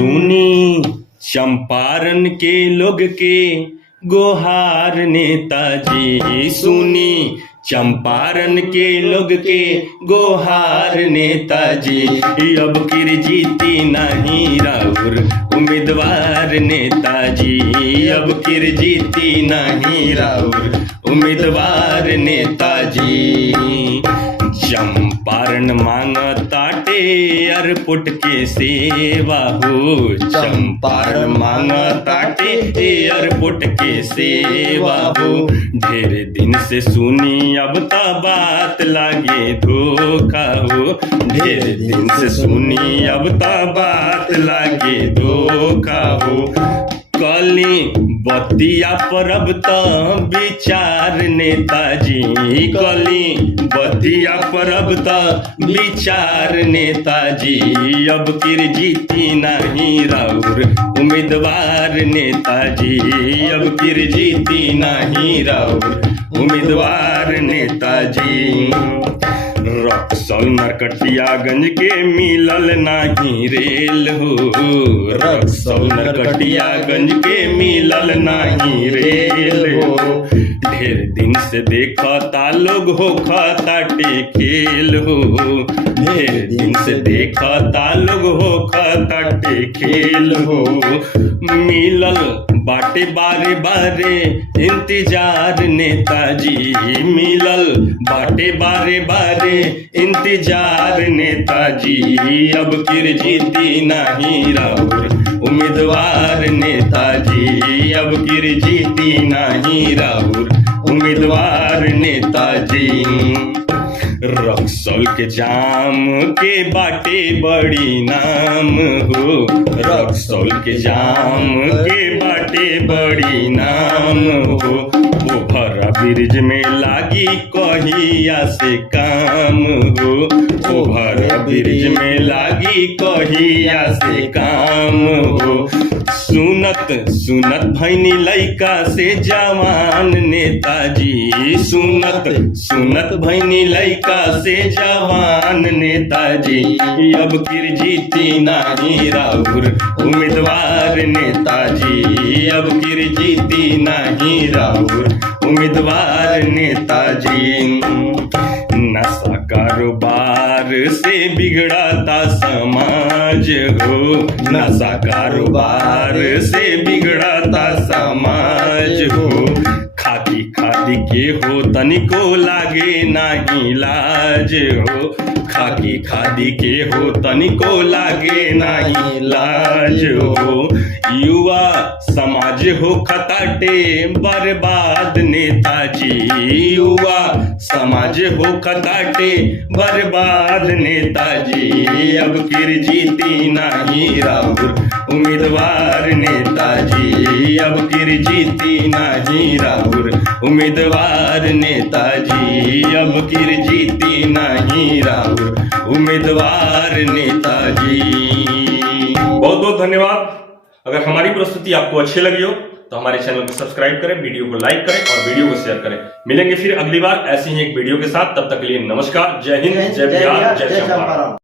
सुनी चंपारण के लोग के गोहार नेताजी, सुनी चंपारण के लोग के गोहार नेताजी। अब किर जीती नहीं राउर उम्मीदवार नेताजी, अब किर जीती नहीं राउर उम्मीदवार नेताजी। चंपारण मांगताटे एयरपोर्ट के सेवा हो, चंपारण मांगताटे एयरपोर्ट के सेवा हो। ढेर दिन से सुनी अब तो बात लागे धोखा हो, ढेर दिन से सुनी अब तो बात लागे धोखा हो। कली बतिया पर अब तो विचार नेताजी, कली बतिया पर अब तो विचार नेताजी। अब किर जीती नहीं राउर उम्मीदवार नेताजी, अब किर जीती नहीं राउर उम्मीदवार नेताजी। रक्सौल नरकटियागंज के मिलल नाही रेल हो, रक्सौल नरकटियागंज के मिलल नाही रेल हो। ढेर दिन से देखता लोग हो खताटे खेल हो, ढेर दिन से देखता लोग हो खताटे खेल हो। मिलल बाटे बारे बारे इंतजार नेताजी, मिलल बाटे बारे बारे इंतजार नेताजी। अब किर जीती नहीं राउर उम्मीदवार नेताजी, अब किर जीती नहीं राउर उम्मीदवार नेताजी। रक्सौल के जाम के बाटे बड़ी नाम हो, रक्सौल के जाम के बाटे बड़ी नाम हो। ओभर ब्रिज में लागी कहिया से काम हो, ओभर ब्रिज में लागी कहिया से काम हो। सुनत सुनत भैनी लइका से जवान नेताजी, सुनत सुनत भैनी लइका से जवान नेताजी। अब किर जीती नहीं राउर उम्मीदवार नेताजी, अब किर जीती नहीं राउर उम्मीदवार नेताजी। नशा कारोबार से बिगड़ाता समाज हो, नशा कारोबार से बिगड़ाता समाज हो। खादी खादी के हो तनिको लागे नहीं लाज हो, खाकी खादी के हो तनिको लागे नहीं लाज हो। युवा समाज हो खताटे बर्बाद नेताजी, युवा समाज हो खताटे बर्बाद नेताजी। अब किर जीती नहीं राउर उम्मीदवार नेताजी, अब किर जीती नहीं राउर उम्मीदवार नेताजी, अब किर जीती नहीं राउर उम्मीदवार नेताजी। बहुत बहुत धन्यवाद। अगर हमारी प्रस्तुति आपको अच्छी लगी हो तो हमारे चैनल को सब्सक्राइब करें, वीडियो को लाइक करें और वीडियो को शेयर करें। मिलेंगे फिर अगली बार ऐसी ही एक वीडियो के साथ, तब तक के लिए नमस्कार। जय हिंद, जय बिहार, जय चंपारण।